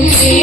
You.